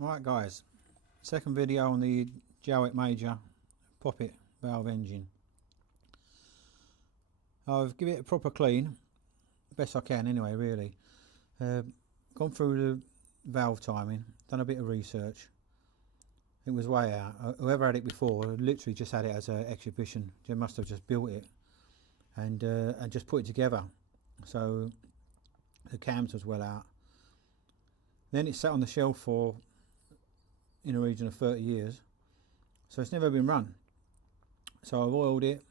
Right guys, second video on the Jowitt Major Poppit valve engine. I've given it a proper clean, best I can anyway really. Gone through the valve timing, done a bit of research. It was way out. Whoever had it before literally just had it as an exhibition. They must have just built it and just put it together. So the cams was well out. Then it sat on the shelf for in a region of 30 years, so it's never been run. So I've oiled it,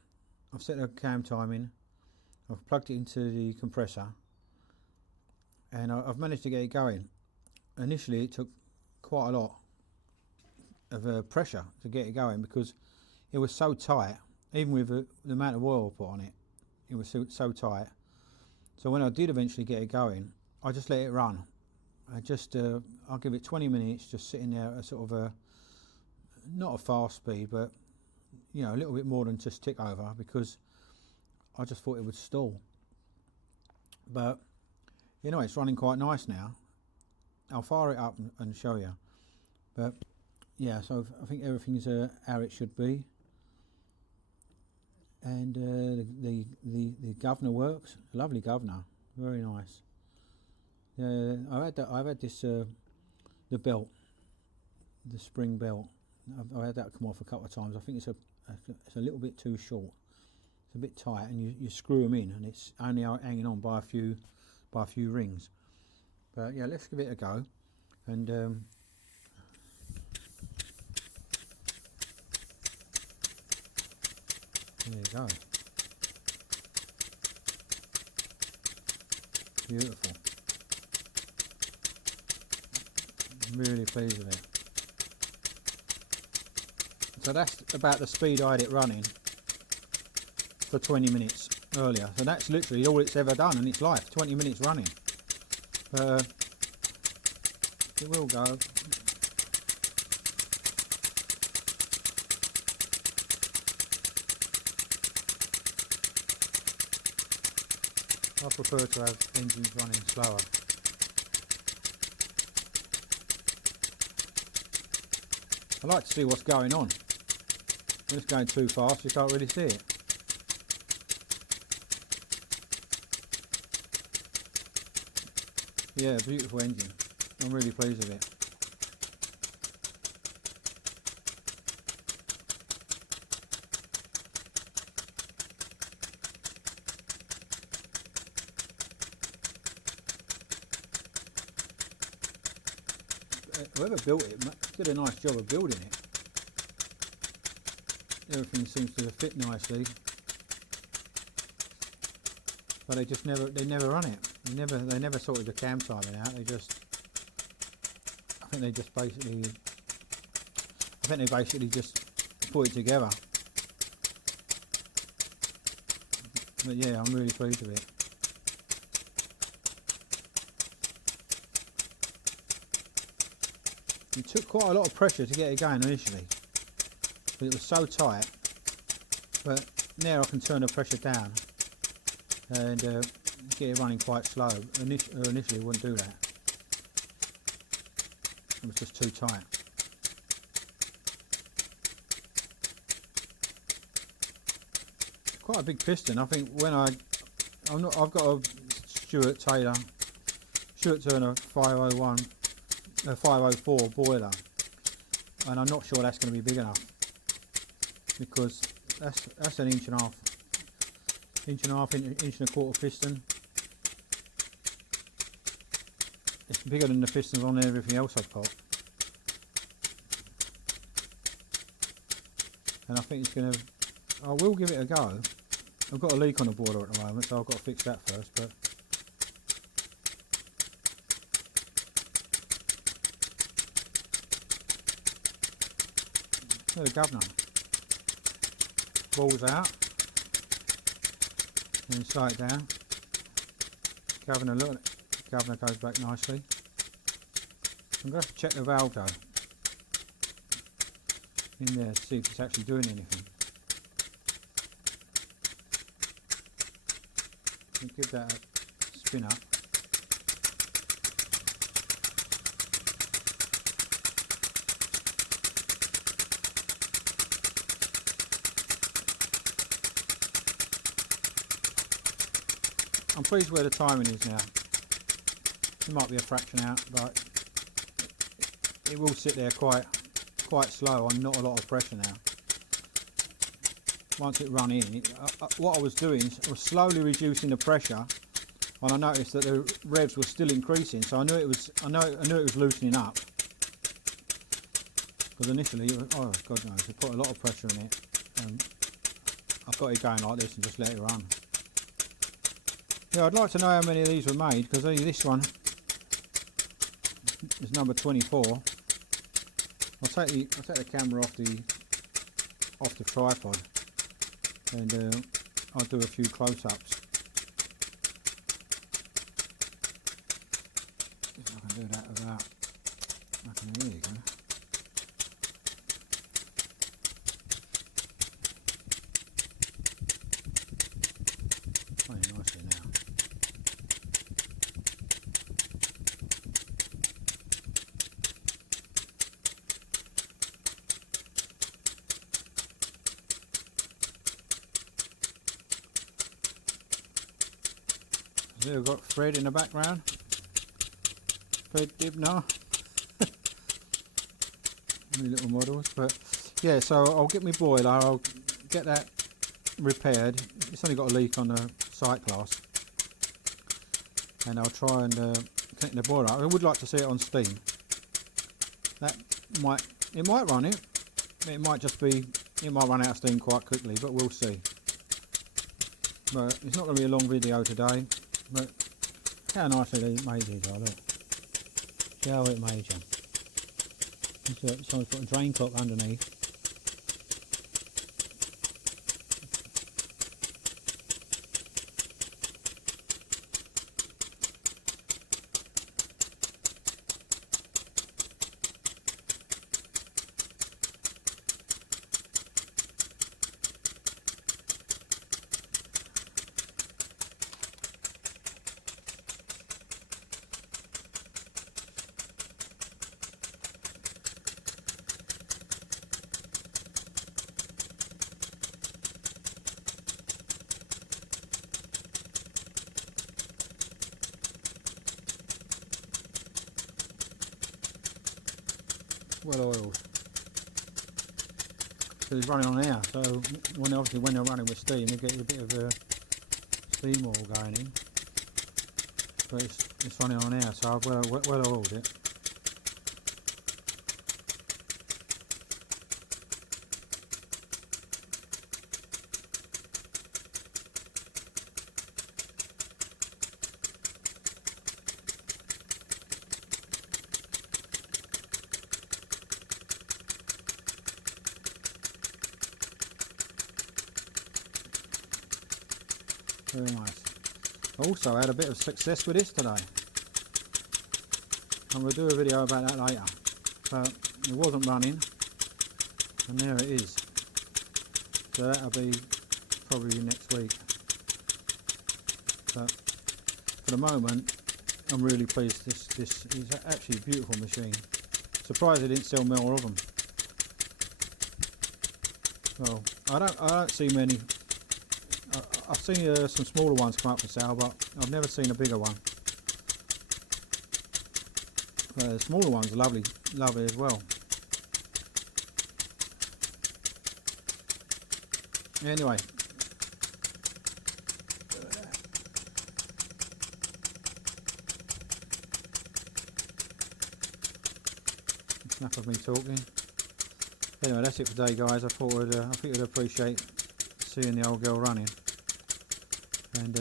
I've set the cam timing, I've plugged it into the compressor, and I've managed to get it going. Initially it took quite a lot of pressure to get it going because it was so tight. Even with the amount of oil I put on it, it was so tight. So when I did eventually get it going, I just let it run. I'll give it 20 minutes just sitting there at sort of a, not a fast speed, but you know, a little bit more than just tick over, because I just thought it would stall. But you know, it's running quite nice now. I'll fire it up and show you. But yeah, so I think everything's how it should be. And the governor works. Lovely governor, very nice. I've had this the belt, the spring belt. I've had that come off a couple of times. I think it's a little bit too short. It's a bit tight, and you screw them in, and it's only hanging on by a few rings. But yeah, let's give it a go. And there you go. Beautiful. I'm really pleased with it. So that's about the speed I had it running for 20 minutes earlier. So that's literally all it's ever done in its life, 20 minutes running. It will go. I prefer to have engines running slower. I like to see what's going on. When it's going too fast, you can't really see it. Yeah, beautiful engine. I'm really pleased with it. Whoever built it did a nice job of building it. Everything seems to fit nicely, but they never run it. They never sorted the cam timing out. I think they basically just put it together. But yeah, I'm really pleased with it. It took quite a lot of pressure to get it going initially, but it was so tight. But now I can turn the pressure down and get it running quite slow. Initially it wouldn't do that. It was just too tight. Quite a big piston. I think when I've got a Jowitt Turner 501. A 504 boiler, and I'm not sure that's going to be big enough, because that's an inch and a half, inch and a quarter piston. It's bigger than the pistons on everything else I've got, and I think it's going to. I will give it a go. I've got a leak on the boiler at the moment, so I've got to fix that first. But the governor balls out and slide it down. Governor, look, governor goes back nicely. I'm going to have to check the valve though in there to see if it's actually doing anything. I'll give that a spin up. I'm pleased where the timing is now. It might be a fraction out, but it will sit there quite slow on not a lot of pressure now. Once it run in, what I was doing is I was slowly reducing the pressure, and I noticed that the revs were still increasing, so I knew it was loosening up. Because initially, oh God knows, I put a lot of pressure in it, and I've got it going like this and just let it run. Yeah, I'd like to know how many of these were made, because this one is number 24. I'll take the camera off the tripod, and I'll do a few close-ups. If I can do that without. There you go. Playing nicely now. So we've got Fred in the background. Fred Dibner. Many little models, but yeah. So I'll get my boiler. I'll get that repaired. It's only got a leak on the sight glass, and I'll try and connect the boiler. I would like to see it on steam. It might run it. It might run out of steam quite quickly, but we'll see. But it's not going to be a long video today. But how nicely they made these are, look. Jowitt Major. Someone's put a drain cock underneath. Well oiled. So it's running on air, so obviously when they're running with steam they get a bit of a steam oil going in. But it's running on air, so I've well oiled it. Very nice. Also had a bit of success with this today. I'm going to do a video about that later. But it wasn't running, and there it is. So that'll be probably next week. But for the moment, I'm really pleased. This is actually a beautiful machine. Surprised they didn't sell more of them. Well, I don't see many. I've seen some smaller ones come up for sale, but I've never seen a bigger one. The smaller ones are lovely as well. Anyway, enough of me talking. Anyway, that's it for today, guys. I think you'd appreciate seeing the old girl running. And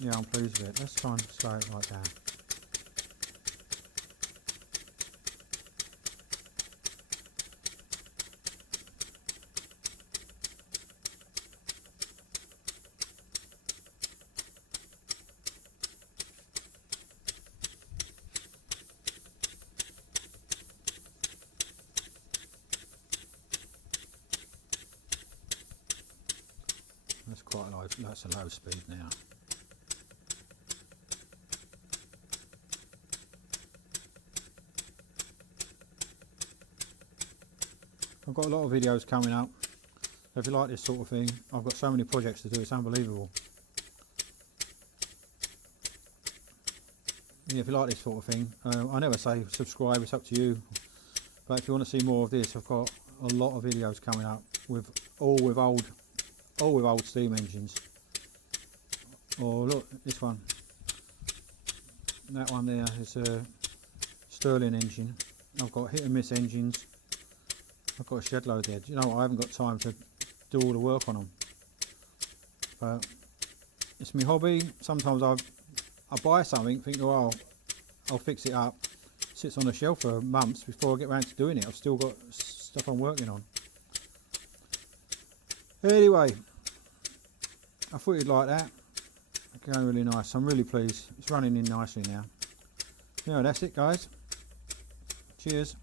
yeah, I'm pleased with it. Let's try and slow it right down. That's quite low. That's a low speed now. I've got a lot of videos coming up. If you like this sort of thing, I've got so many projects to do, it's unbelievable. Yeah, if you like this sort of thing, I never say subscribe, it's up to you. But if you want to see more of this, I've got a lot of videos coming up with all with old steam engines. Oh look, this one. That one there is a Stirling engine. I've got hit and miss engines. I've got a shed load there. Do you know what? I haven't got time to do all the work on them. But it's my hobby. Sometimes I buy something, think, oh, I'll fix it up. Sits on the shelf for months before I get around to doing it. I've still got stuff I'm working on. Anyway, I thought you'd like that. Going really nice. I'm really pleased. It's running in nicely now. Yeah, that's it, guys. Cheers.